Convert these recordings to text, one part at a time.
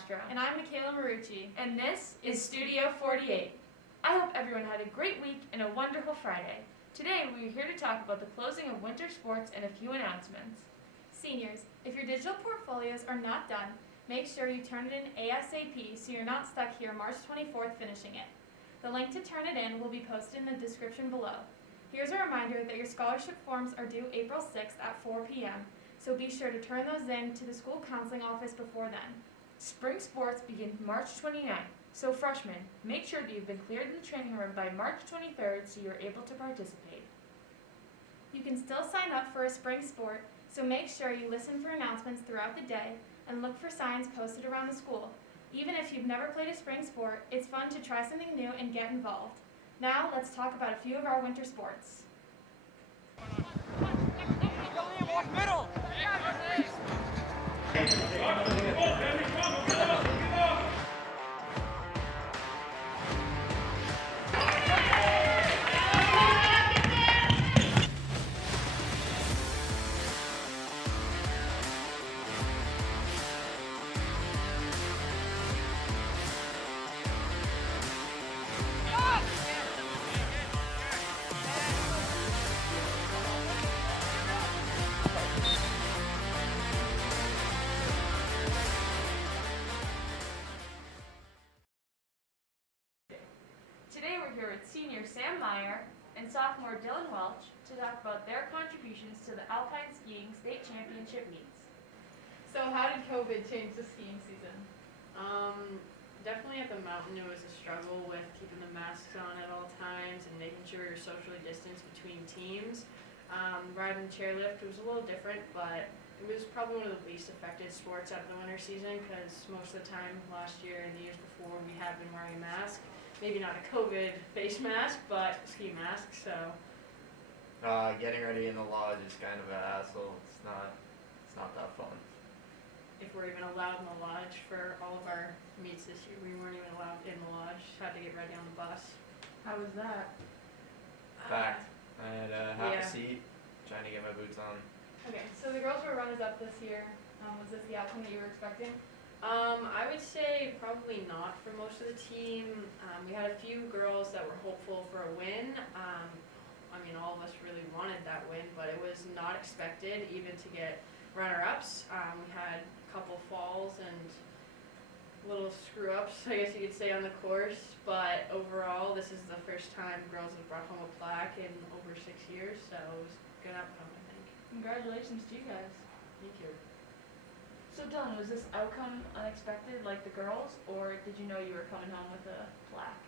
DiCastro. And I'm Makayla Marucci. And this is Studio 48. I hope everyone had a great week and a wonderful Friday. Today we are here to talk about the closing of winter sports and a few announcements. Seniors, if your digital portfolios are not done, make sure you turn it in ASAP so you're not stuck here March 24th finishing it. The link to turn it in will be posted in the description below. Here's a reminder that your scholarship forms are due April 6th at 4 p.m., so be sure to turn those in to the school counseling office before then. Spring sports begin March 29th, so freshmen, make sure that you've been cleared in the training room by March 23rd so you're able to participate. You can still sign up for a spring sport, so make sure you listen for announcements throughout the day and look for signs posted around the school. Even if you've never played a spring sport, it's fun to try something new and get involved. Now let's talk about a few of our winter sports. Middle! Today we're here with senior Sam Meyer and sophomore Dylan Welch to talk about their contributions to the Alpine Skiing State Championship meets. So how did COVID change the skiing season? Definitely at the mountain it was a struggle with keeping the masks on at all times and making sure you're socially distanced between teams. Riding chairlift was a little different, but it was probably one of the least affected sports out of the winter season because most of the time last year and the years before we have been wearing a mask. Maybe not a COVID face mask, but ski mask, so. Getting ready in the lodge is kind of a hassle. It's not that fun. If we're even allowed in the lodge for all of our meets this year, we weren't even allowed in the lodge. Had to get ready on the bus. How was that? Fact. I had half yeah. a seat, trying to get my boots on. Okay, so the girls were runners-up this year. Was this the outcome that you were expecting? I would say probably not for most of the team. We had a few girls that were hopeful for a win. I mean, all of us really wanted that win, but it was not expected even to get runner-ups. We had a couple falls and little screw-ups, I guess you could say, on the course, but overall this is the first time girls have brought home a plaque in over 6 years, so it was a good outcome, I think. Congratulations to you guys. Thank you. So Dylan, was this outcome unexpected like the girls, or did you know you were coming home with a plaque?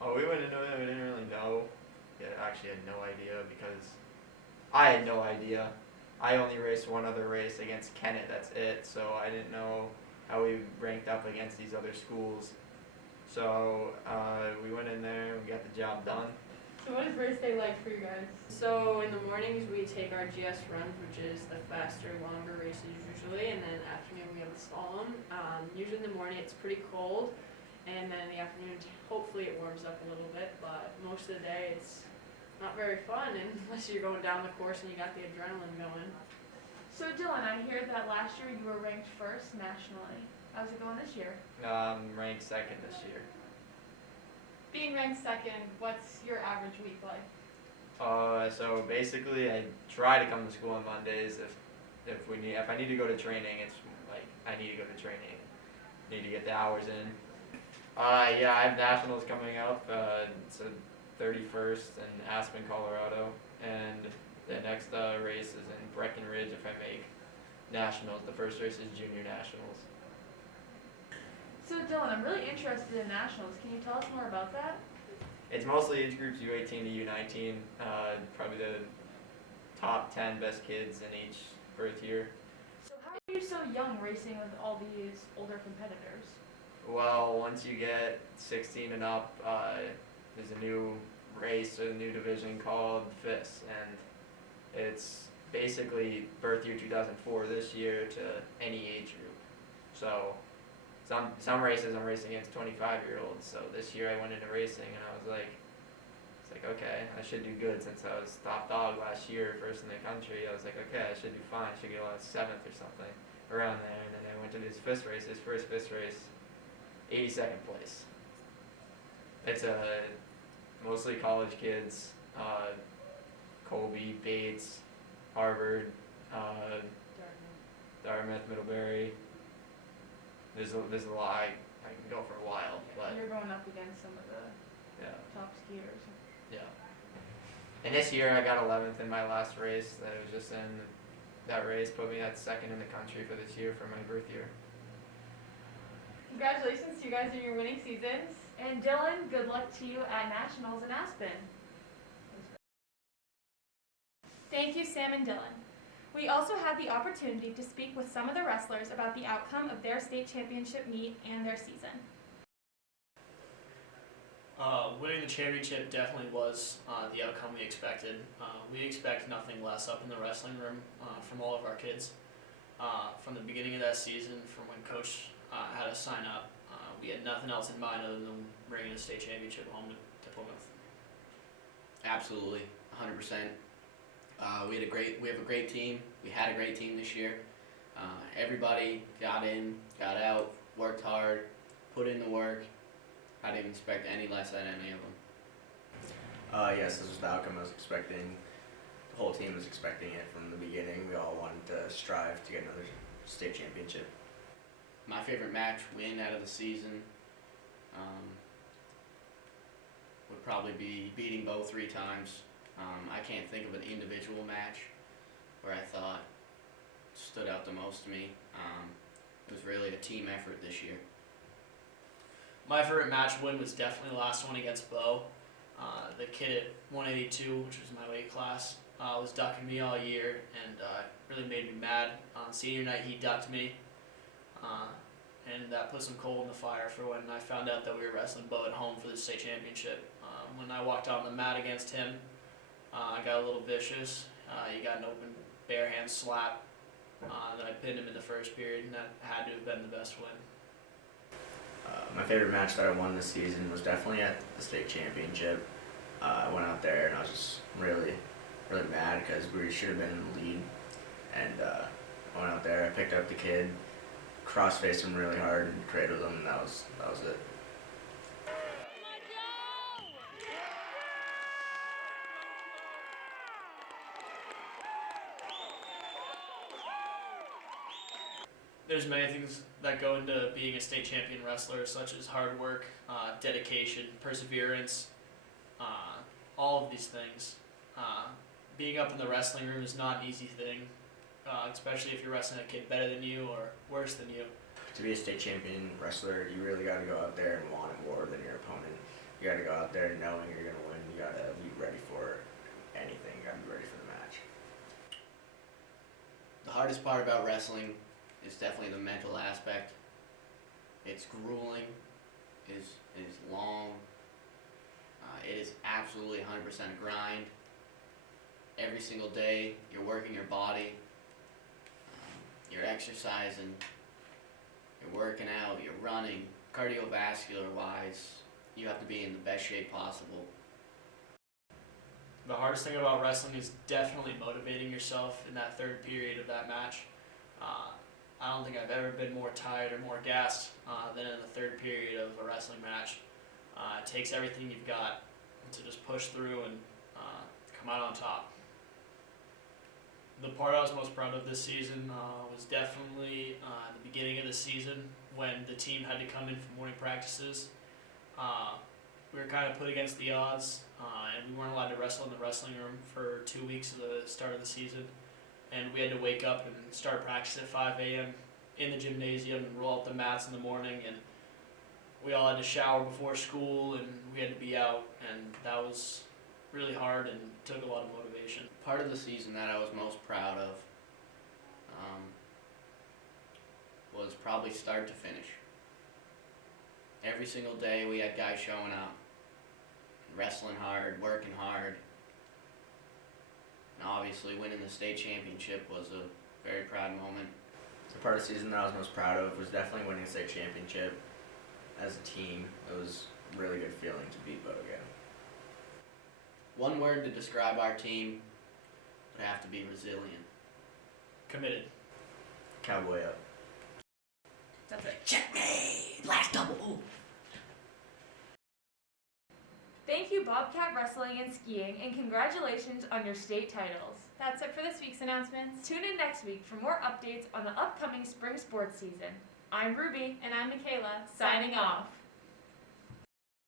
Oh, we went into it, we didn't really know. Yeah, actually had no idea because I had no idea. I only raced one other race against Kennett, that's it, so I didn't know how we ranked up against these other schools. So we went in there and we got the job done. So what is race day like for you guys? So in the mornings we take our GS runs, which is the faster, longer races usually, and then in the afternoon we have the slalom. Usually in the morning it's pretty cold, and then in the afternoon hopefully it warms up a little bit, but most of the day it's not very fun unless you're going down the course and you got the adrenaline going. So Dylan, I hear that last year you were ranked first nationally. How's it going this year? Ranked second this year. Being ranked second, what's your average week like? So basically I try to come to school on Mondays. If I need to go to training, it's like I need to go to training. Need to get the hours in. Yeah, I have nationals coming up. It's the 31st in Aspen, Colorado, and the next race is in Breckenridge if I make nationals. The first race is junior nationals. So Dylan, I'm really interested in nationals. Can you tell us more about that? It's mostly age groups U18 to U19, probably the top 10 best kids in each birth year. So how are you so young racing with all these older competitors? Well, once you get 16 and up, there's a new race, a new division called FIS, and it's basically birth year 2004 this year to any age group. So some races I'm racing against 25-year-olds. So this year I went into racing and I was like, it's like, okay, I should do good since I was top dog last year, first in the country. I was like, okay, I should do fine. I should get a 7th or something. around there, and then I went to his first race, 82nd place. It's mostly college kids, Colby, Bates, Harvard, Dartmouth, Middlebury. There's a lot. I can go for a while, but You're going up against some of the yeah. top skiers. Yeah. And this year I got 11th in my last race that I was just in. That race put me at second in the country for this year for my birth year. Congratulations to you guys on your winning seasons. And Dylan, good luck to you at Nationals in Aspen. Thank you, Sam and Dylan. We also had the opportunity to speak with some of the wrestlers about the outcome of their state championship meet and their season. Winning the championship definitely was the outcome we expected. We expect nothing less up in the wrestling room from all of our kids. From the beginning of that season, from when Coach had us sign up, we had nothing else in mind other than bringing a state championship home to Plymouth. Absolutely, 100%. We have a great team. We had a great team this year. Everybody got in, got out, worked hard, put in the work. I didn't expect any less out of any of them. Yes, this was the outcome I was expecting. The whole team was expecting it from the beginning. We all wanted to strive to get another state championship. My favorite match win out of the season would probably be beating Bo 3 times. I can't think of an individual match where I thought stood out the most to me. It was really a team effort this year. My favorite match win was definitely the last one against Bo. The kid at 182, which was my weight class, was ducking me all year, and really made me mad. On senior night, he ducked me, and that put some coal in the fire for when I found out that we were wrestling Bo at home for the state championship. When I walked out on the mat against him, I got a little vicious. He got an open bare hand slap. Then I pinned him in the first period, and that had to have been the best win. My favorite match that I won this season was definitely at the state championship. I went out there and I was just really mad because we should have been in the lead. And I went out there, I picked up the kid, cross-faced him really hard and cradled him, and that was it. There's many things that go into being a state champion wrestler, such as hard work, dedication, perseverance, all of these things. Being up in the wrestling room is not an easy thing, especially if you're wrestling a kid better than you or worse than you. To be a state champion wrestler, you really got to go out there and want it more than your opponent. You got to go out there knowing you're going to win. You got to be ready for anything. You got to be ready for the match. The hardest part about wrestling is definitely the mental aspect. It's grueling, it is long, it is absolutely 100% a grind. Every single day you're working your body, you're exercising, you're working out, you're running. Cardiovascular wise, you have to be in the best shape possible. The hardest thing about wrestling is definitely motivating yourself in that third period of that match. I don't think I've ever been more tired or more gassed than in the third period of a wrestling match. It takes everything you've got to just push through and come out on top. The part I was most proud of this season was definitely the beginning of the season when the team had to come in for morning practices. We were kind of put against the odds, and we weren't allowed to wrestle in the wrestling room for 2 weeks of the start of the season. And we had to wake up and start practice at 5 a.m. in the gymnasium and roll out the mats in the morning. And we all had to shower before school, and we had to be out. And that was really hard and took a lot of motivation. Part of the season that I was most proud of was probably start to finish. Every single day we had guys showing up, wrestling hard, working hard. And obviously winning the state championship was a very proud moment. The part of the season that I was most proud of was definitely winning the state championship. As a team, it was a really good feeling to beat Bo again. One word to describe our team would have to be resilient. Committed. Cowboy up. That's it. Checkmate! Last double. Ooh. Thank you, Bobcat Wrestling and Skiing, and congratulations on your state titles. That's it for this week's announcements. Tune in next week for more updates on the upcoming spring sports season. I'm Ruby, And I'm Makayla, signing off.